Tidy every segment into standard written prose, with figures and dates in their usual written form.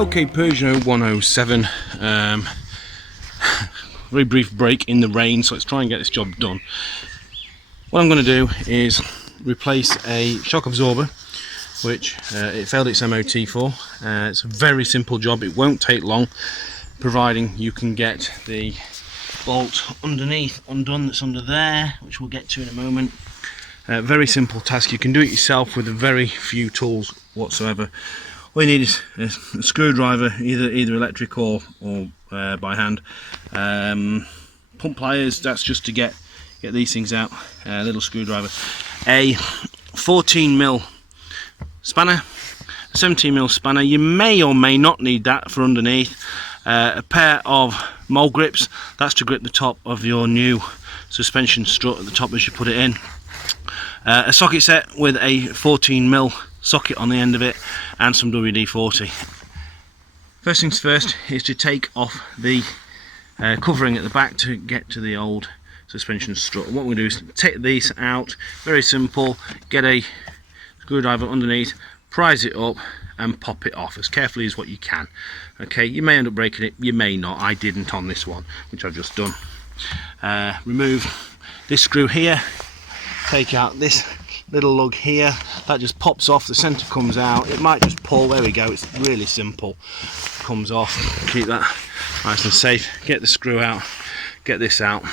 Okay, Peugeot 107. Very brief break in the rain, so let's try and get this job done. What I'm going to do is replace a shock absorber, which it failed its MOT for. It's a very simple job, it won't take long, providing you can get the bolt underneath undone that's under there, which we'll get to in a moment. Very simple task, you can do it yourself with very few tools whatsoever. All you need is a screwdriver, either electric or by hand. Pump pliers, that's just to get these things out. A little screwdriver. A 14mm spanner, a 17mm spanner. You may or may not need that for underneath. A pair of mole grips, that's to grip the top of your new suspension strut at the top as you put it in. A socket set with a 14mm socket on the end of it and some WD-40. First things first is to take off the covering at the back to get to the old suspension strut. What we're going to do is take these out, very simple, get a screwdriver underneath, prise it up and pop it off as carefully as what you can. Okay, you may end up breaking it, you may not. I didn't on this one, which I've just done. Remove this screw here, take out this little lug here, that just pops off, the centre comes out, it might just pull, there we go, it's really simple, comes off, keep that nice and safe. Get the screw out, get this out,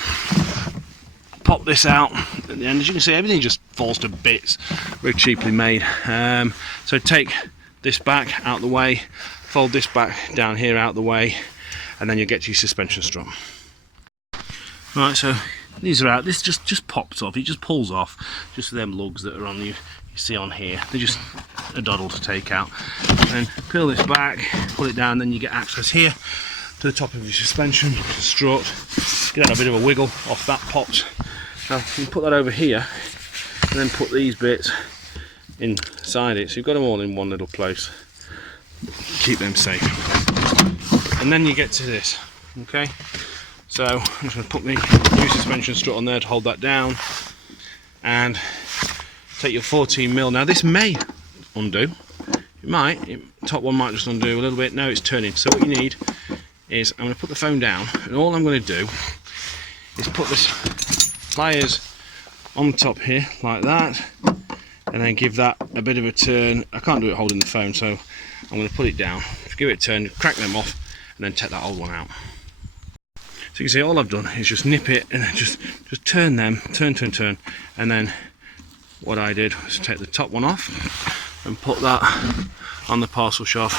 pop this out at the end. As you can see, everything just falls to bits, very cheaply made. So take this back out the way, fold this back down here out the way, and then you'll get to your suspension strut. Right, so these are out. This just pops off, it just pulls off, just them lugs that are on you see on here, they're just a doddle to take out. And peel this back, put it down, then you get access here to the top of your suspension strut. Get out a bit of a wiggle off that pops. Now you can put that over here and then put these bits inside it, so you've got them all in one little place. Keep them safe. And then you get to this, okay? So I'm just going to put the new suspension strut on there to hold that down, and take your 14mm. Now this may undo, it might, top one might just undo a little bit. No, it's turning. So what you need is, I'm going to put the phone down, and all I'm going to do is put this pliers on the top here like that, and then give that a bit of a turn. I can't do it holding the phone, so I'm going to put it down, give it a turn, crack them off, and then take that old one out. So you can see all I've done is just nip it and then just turn them, turn, and then what I did was take the top one off and put that on the parcel shaft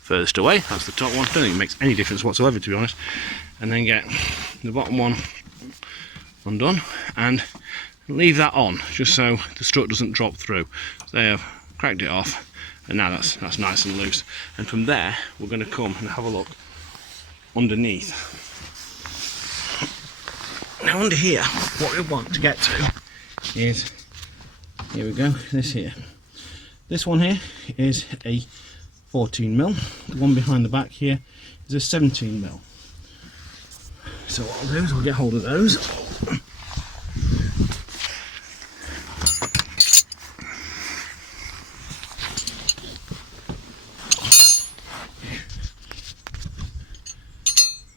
furthest away. That's the top one. Don't think it makes any difference whatsoever, to be honest. And then get the bottom one undone and leave that on, just so the strut doesn't drop through. So there, I've cracked it off, and now that's nice and loose. And from there, we're going to come and have a look underneath. Now under here, what we want to get to is, here we go, this here. This one here is a 14mm. The one behind the back here is a 17mm. So what I'll do is I'll get hold of those.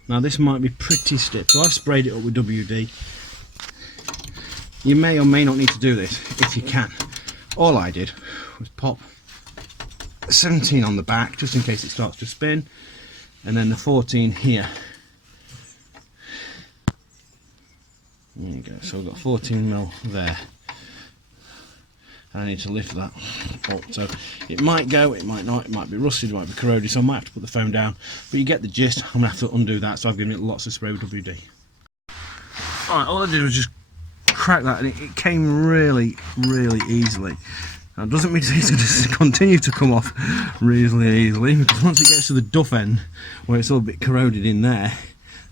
Now this might be pretty stiff, so I've sprayed it up with WD. You may or may not need to do this, if you can. All I did was pop 17 on the back, just in case it starts to spin, and then the 14 here. There you go, so I've got 14mm there. And I need to lift that up, so it might go, it might not, it might be rusted, it might be corroded, so I might have to put the phone down, but you get the gist. I'm going to have to undo that, so I've given it lots of spray with WD. Alright, all I did was just crack that, and it came really easily. Now it doesn't mean it's going to continue to come off really easily, because once it gets to the duff end, where it's all a bit corroded in there,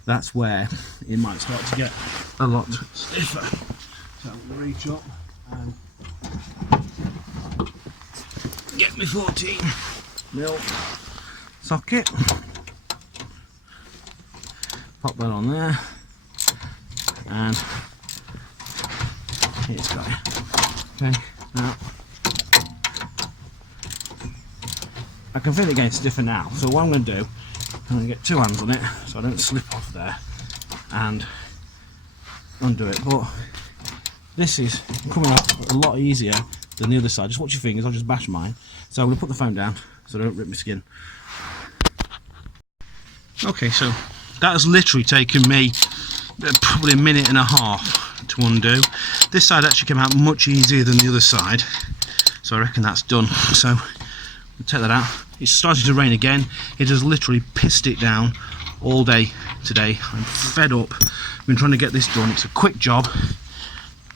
that's where it might start to get a lot stiffer. So I'm going to reach up and get my 14mm socket, pop that on there, and it's got it. Okay, now I can feel it getting stiffer now, so what I'm going to do, I'm going to get two hands on it so I don't slip off there and undo it. But this is coming up a lot easier than the other side. Just watch your fingers, I'll just bash mine. So I'm going to put the phone down so I don't rip my skin. Okay, so that has literally taken me probably a minute and a half to undo. This side actually came out much easier than the other side, so I reckon that's done. So we'll take that out. It's starting to rain again. It has literally pissed it down all day today. I'm fed up. I've been trying to get this done. It's a quick job.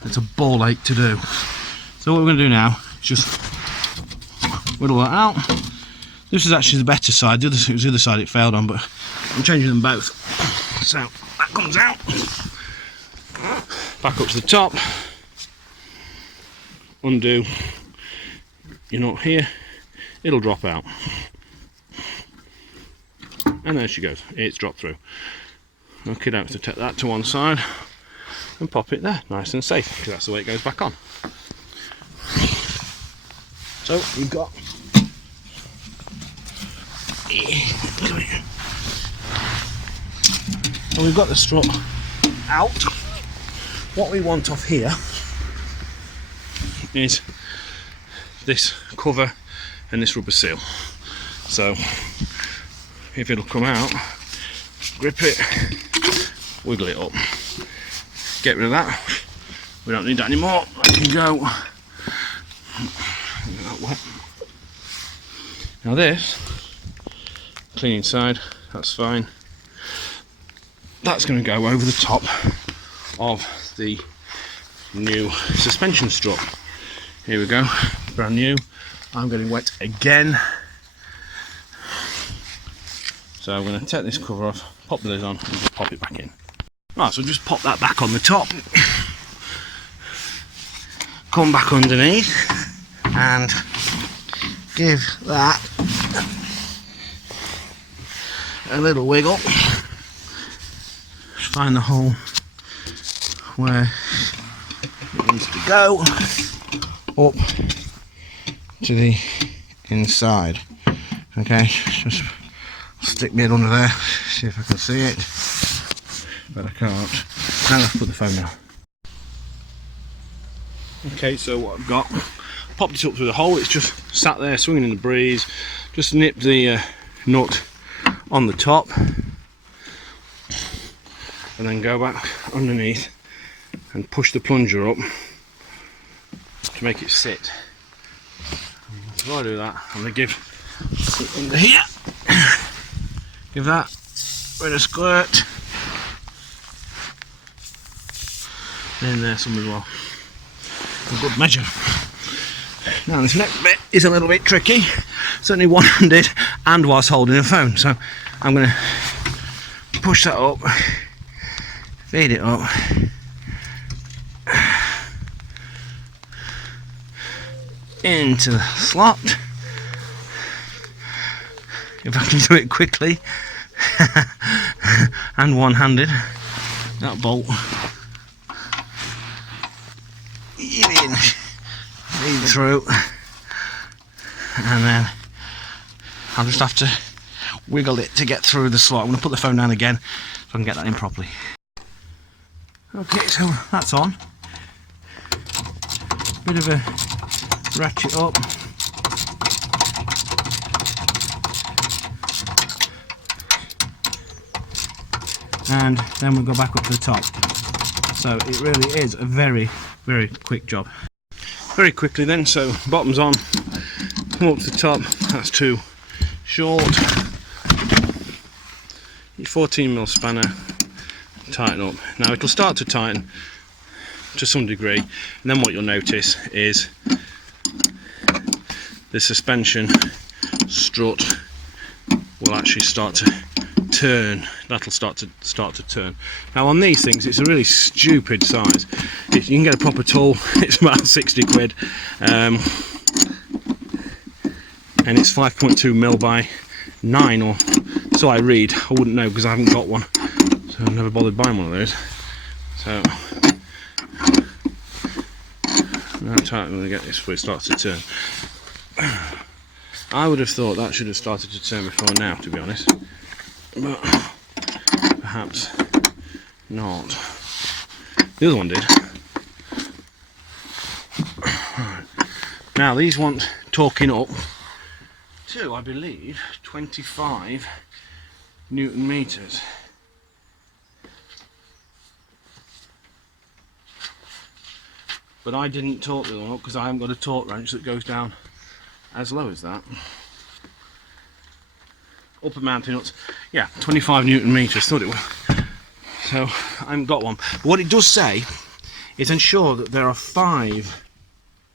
It's a ball ache to do. So what we're going to do now is just whittle that out. This is actually the better side. It was the other side it failed on, but I'm changing them both. So that comes out. Back up to the top. Undo your nut here. It'll drop out. And there she goes. It's dropped through. Okay, now to take that to one side and pop it there, nice and safe, because that's the way it goes back on. So we've got and we've got the strut out. What we want off here is this cover and this rubber seal. So if it'll come out, grip it, wiggle it up, get rid of that. We don't need that anymore. That can go. That wet. Now this, clean inside, that's fine. That's going to go over the top of the new suspension strut. Here we go, brand new. I'm getting wet again. So I'm going to take this cover off, pop the lid on and just pop it back in. Right, so just pop that back on the top. Come back underneath and give that a little wiggle. Find the hole where it needs to go up to the inside. Okay, just stick my head under there, see if I can see it, but I can't. Now let's put the phone down. Okay, so what I've got, popped it up through the hole. It's just sat there swinging in the breeze. Just nip the nut on the top and then go back underneath and push the plunger up to make it sit. So I do that, I'm going to give it under here, give that with a squirt, in there some as well, a good measure. Now this next bit is a little bit tricky, certainly one-handed and whilst holding a phone, so I'm going to push that up, feed it up, into the slot. If I can do it quickly and one-handed, that bolt in, feed through, and then I'll just have to wiggle it to get through the slot. I'm going to put the phone down again so I can get that in properly. Okay, so that's on. Bit of a ratchet up. And then we'll go back up to the top. So it really is a very, very quick job. Very quickly then, so bottom's on, come up to the top, that's too short. Your 14mm spanner, tighten up. Now it'll start to tighten to some degree, and then what you'll notice is the suspension strut will actually start to turn. That'll start to turn. Now on these things, it's a really stupid size. You can get a proper tool. It's about 60 quid, and it's 5.2mm by 9, or so I read. I wouldn't know because I haven't got one, so I've never bothered buying one of those. So now I'm going to get this before it starts to turn. I would have thought that should have started to turn before now, to be honest, but perhaps not. The other one did. Right. Now these want torquing up to, I believe, 25 Newton meters. But I didn't torque the other one up because I haven't got a torque wrench that goes down as low as that. Upper mounting nuts, yeah, 25 Newton meters, thought it was. So I haven't got one. But what it does say is ensure that there are 5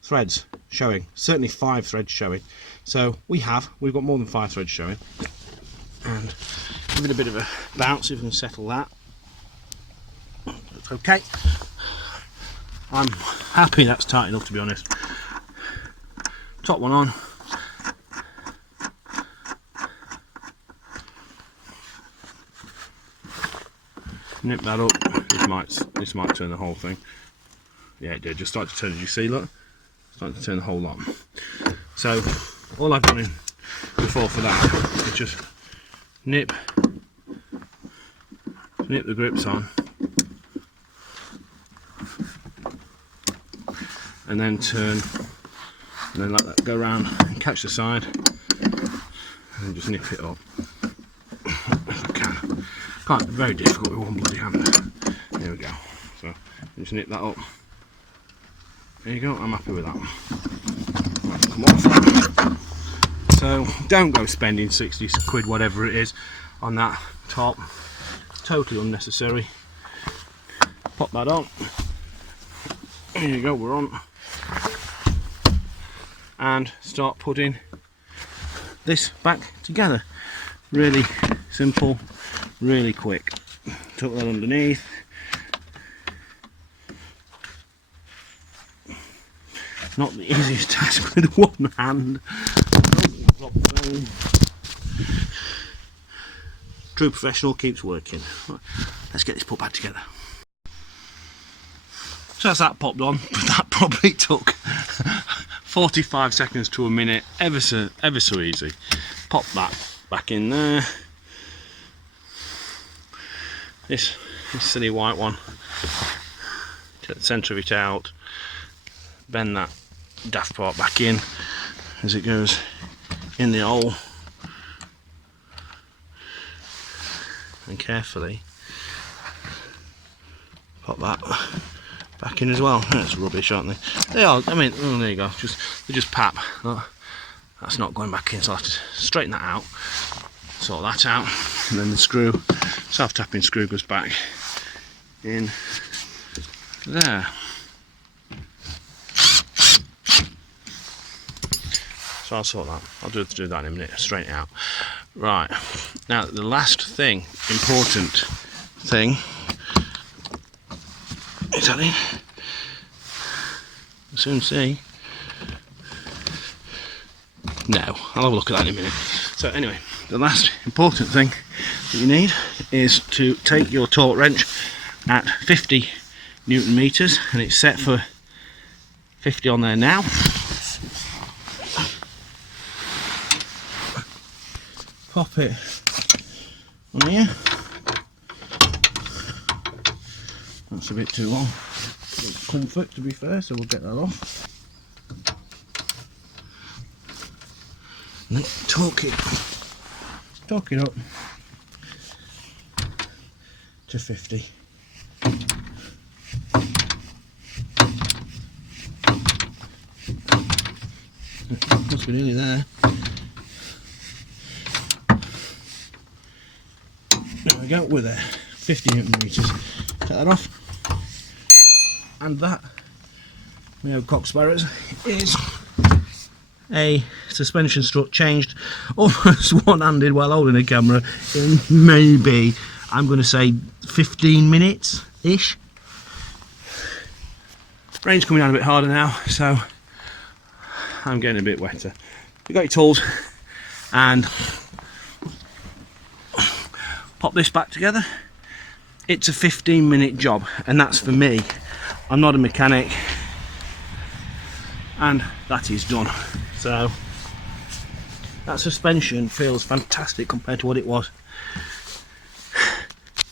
threads showing, certainly 5 threads showing. So we've got more than 5 threads showing. And give it a bit of a bounce if we can settle that. That's okay. I'm happy that's tight enough, to be honest. Top one on. Nip that up. This might turn the whole thing. Yeah, it did. Just started to turn. Did you see? Look, started to turn the whole lot. So all I've done before for that is just nip the grips on, and then turn, and then let that go around and catch the side, and just nip it up if I can. Can't be very difficult with one bloody hand. There we go. So just nip that up. There you go. I'm happy with that. Right, come off. So don't go spending 60 quid, whatever it is, on that top. Totally unnecessary. Pop that on. There you go. We're on. And start putting this back together. Really simple, really quick. Tuck that underneath. Not the easiest task with one hand. True professional keeps working. Right, let's get this put back together. So as that popped on, that probably took 45 seconds to a minute, ever so easy. Pop that back in there. This silly white one, take the centre of it out, bend that daft part back in as it goes in the hole, and carefully pop that back in as well. That's rubbish, aren't they? They are. I mean, oh, there you go. They just pap. That's not going back in, so I have to straighten that out, sort that out, and then the screw, self-tapping screw, goes back in there. So I'll sort that. I'll do that in a minute. Straighten it out. Right. Now the last thing, important thing, is that in? We'll soon see. No, I'll have a look at that in a minute. So anyway, the last important thing that you need is to take your torque wrench at 50 Newton meters, and it's set for 50 on there now. Pop it on here. That's a bit too long. It's comfort, to be fair, so we'll get that off. And then torque it up to 50. Must be nearly there. There we go, we're there. 50 Newton meters. Take that off. And that, we have cock sparrows, is a suspension strut changed almost one-handed while holding a camera in maybe, I'm going to say, 15 minutes ish. Rain's coming down a bit harder now, so I'm getting a bit wetter. You got your tools and pop this back together. It's a 15-minute job, and that's for me. I'm not a mechanic, and that is done. So That suspension feels fantastic compared to what it was.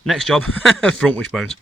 Next job, front wishbones.